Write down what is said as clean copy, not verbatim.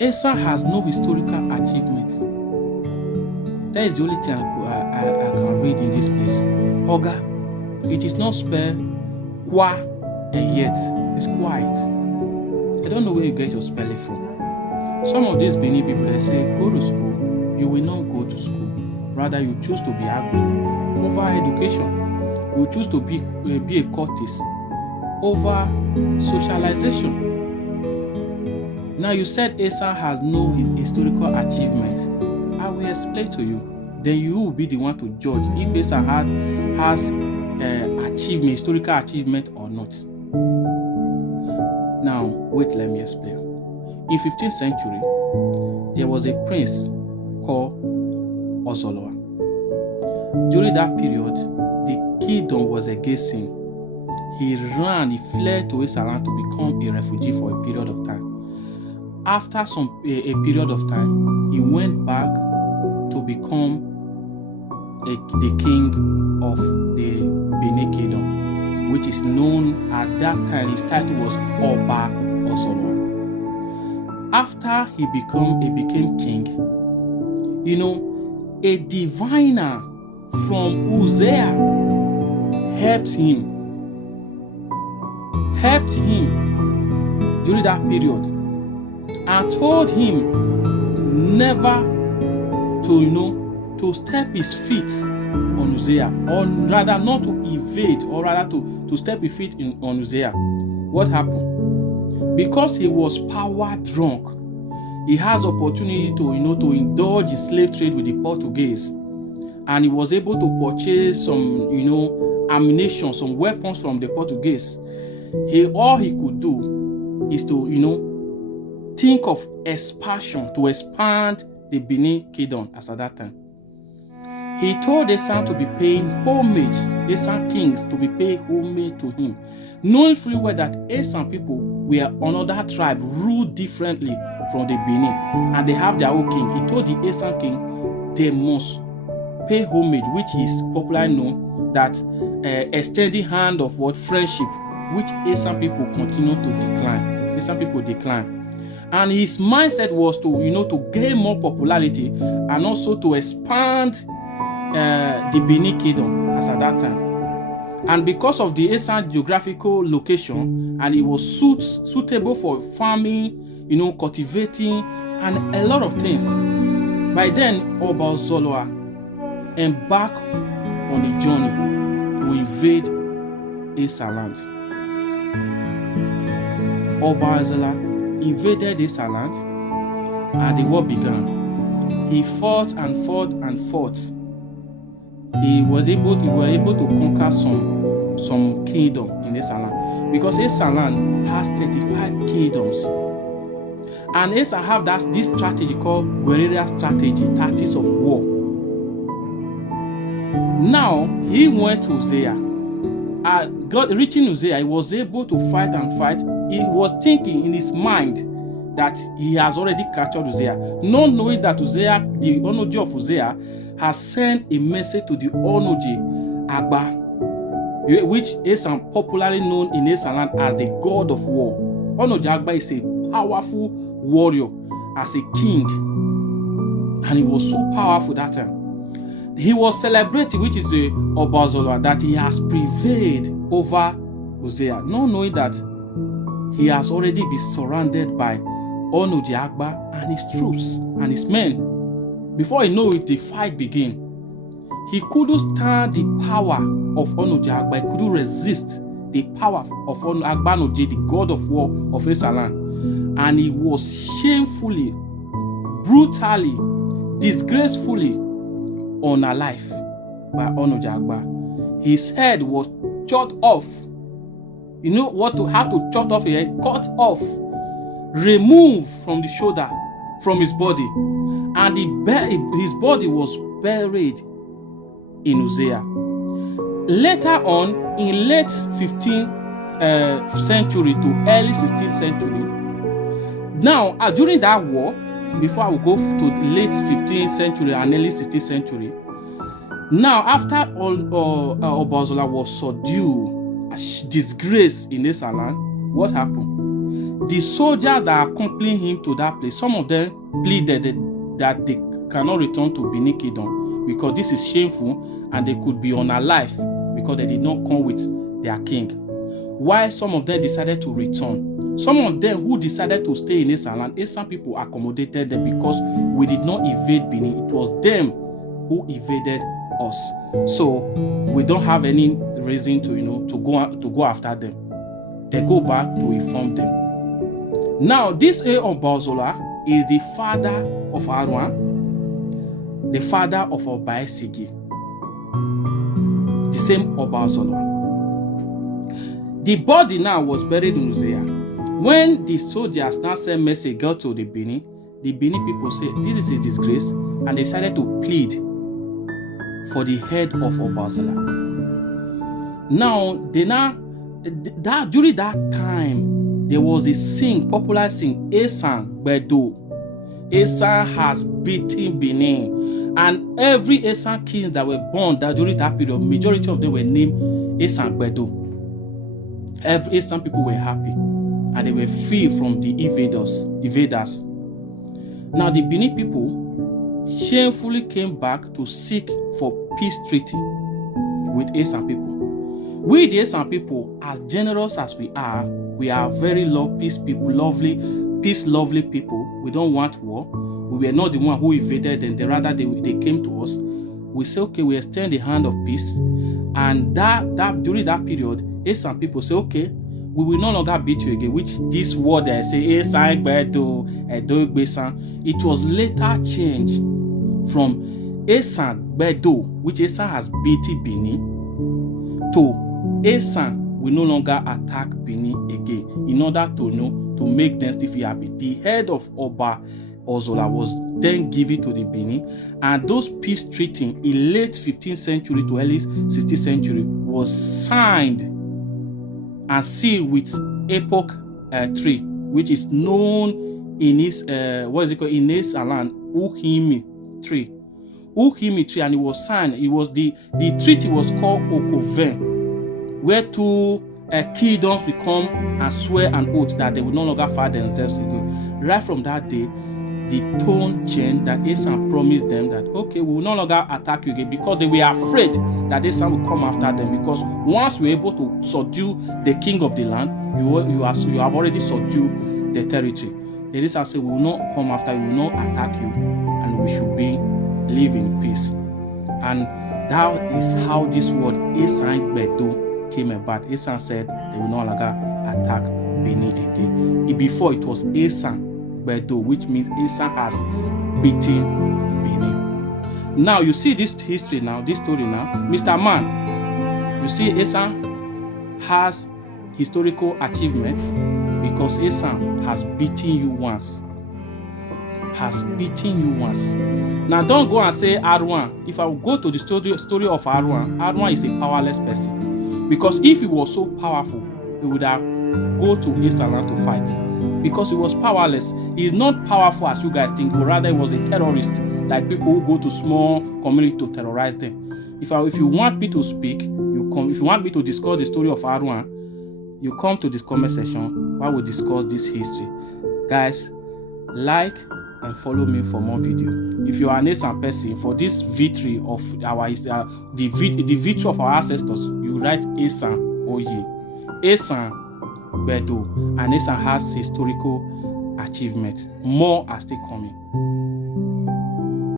Esan has no historical achievements. That is the only thing I can read in this place. Oga, it is not spelled qua and yet. It's quiet. I don't know where you get your spelling from. Some of these Benin people, they say, go to school. You will not go to school. Rather, you choose to be Agba over education. You choose to be a courtesan over socialization. Now, you said Esan has no historical achievement. I will explain to you. Then you will be the one to judge if Esan has achievement, historical achievement or not. Now, wait, let me explain. In 15th century, there was a prince called Ozolua. During that period, the kingdom was against him. He ran, he fled to Esan to become a refugee for a period of time. After a period of time, he went back to become the king of the Benin kingdom, which is known as that time. His title was Oba Ozolua. After he became king, a diviner from Uzea helped him during that period and told him never to step his feet on Uzea, or rather not to invade, or rather to step his feet on Uzea. What happened? Because he was power drunk, he has opportunity to indulge in slave trade with the Portuguese, and he was able to purchase some ammunition, some weapons from the Portuguese. All he could do is to think of expansion, to expand the Benin kingdom as at that time. He told Esan to be paying homage, Esan kings to be paying homage to him, knowing fully well that Esan people were another tribe ruled differently from the Benin, and they have their own king. He told the Esan king they must pay homage, which is popularly known that extending hand of friendship, which Esan people continue to decline. Esan people decline. And his mindset was to gain more popularity and also to expand the Benin kingdom as at that time. And because of the Esan geographical location, and it was suitable for farming, cultivating, and a lot of things. By then, Oba Ozolua embarked on a journey to invade Esan land. Oba Ozolua invaded Esan land, and the war began. He fought and fought and fought. He was able to conquer some kingdom in Esan land, because Esan land has 35 kingdoms, and Esan have this strategy called guerrilla strategy, tactics of war. Now he went to Uzea. Reaching Uzea, he was able to fight and fight. He was thinking in his mind that he has already captured Uzea, not knowing that Uzea, the ONojie of Uzea, has sent a message to the ONojie Agba, which is popularly known in Esan land as the god of war. ONojie Agba is a powerful warrior as a king, and he was so powerful that time. He was celebrating, which is the Oba Ozolua, that he has prevailed over Uzea, not knowing that he has already been surrounded by ONojie Agba and his troops and his men. Before he knew it, the fight began. He couldn't stand the power of ONojie Agba. He couldn't resist the power of Agba Onojie, the god of war of Esan land. And he was shamefully, brutally, disgracefully unalive by ONojie Agba. His head was chopped off. You know how to chop off a head? Cut off, removed from the shoulder, from his body, and his body was buried in Uzea. Later on, in late 15th century to early 16th century. Now, during that war, before I will go to late 15th century and early 16th century, now after Oba Ozolua was subdued, disgraced in Esan land, what happened? the soldiers that accompanied him to that place, some of them pleaded that they cannot return to Benin Kingdom because this is shameful and they could be unalive because they did not come with their king. While some of them decided to return. Some of them who decided to stay in Esan land, Esan people accommodated them because we did not invade Benin. It was them who invaded us. So we don't have any reason to go after them. They go back to inform them. Now, this Oba Ozolua is the father of Arwan, the father of Oba Esigi, the same Oba Ozolua. The body now was buried in Uzea. When the soldiers now sent message got to the Benin people say this is a disgrace, and they decided to plead for the head of Oba Ozolua. Now, during that time, there was a popular sing, Esan Bedo. Esan has beaten Benin. And every Esan king that were born during that period, majority of them were named Esan Bedo. Every Esan people were happy. And they were free from the invaders. Now the Benin people shamefully came back to seek for peace treaty with Esan people. We, the Esan people, as generous as we are very peace-lovely people. We don't want war. We were not the one who invaded them. Rather, they came to us. We say, okay, we extend the hand of peace. And during that period, Esan people say, okay, we will no longer beat you again. Which this word they say, Esan Bedo, Edo Besan. It was later changed from Esan Bedo, which Esan has beaten Benin, to Esan will no longer attack Benin again, in order to make them still feel happy. The head of Oba Ozolua was then given to the Benin, and those peace treaty in late 15th century to early 16th century was signed and sealed with epoch tree, which is known in his in Esan land, Uhimi tree. Uhimi tree, and it was signed. It was the treaty was called Okoven, where two kingdoms will come and swear an oath that they will no longer fight themselves again. Right from that day, the tone changed, that Esan promised them that, okay, we will no longer attack you again, because they were afraid that Esan will come after them, because once we're able to subdue the king of the land, you have already subdued the territory. The Esan said, we will not come after you, we will not attack you, and we should live in peace. And that is how this word Esan Bedo came about. Esan said they will no longer attack Benin again. Before it was Esan Bedo, which means Esan has beaten Benin. Now you see this story now, Mr. Man, you see Esan has historical achievements because Esan has beaten you once. Now don't go and say Arwan. If I go to the story of Arwan is a powerless person. Because if he was so powerful, he would have go to Esan land to fight. Because he was powerless. He is not powerful as you guys think, but rather he was a terrorist, like people who go to small community to terrorize them. If you want me to speak, you come. If you want me to discuss the story of Arwan, you come to this comment section while we discuss this history. Guys, like and follow me for more video. If you are an Esan person, for this victory of our the victory of our ancestors, you write Esan Oye, Esan Bedo, and Esan has historical achievements. More are still coming.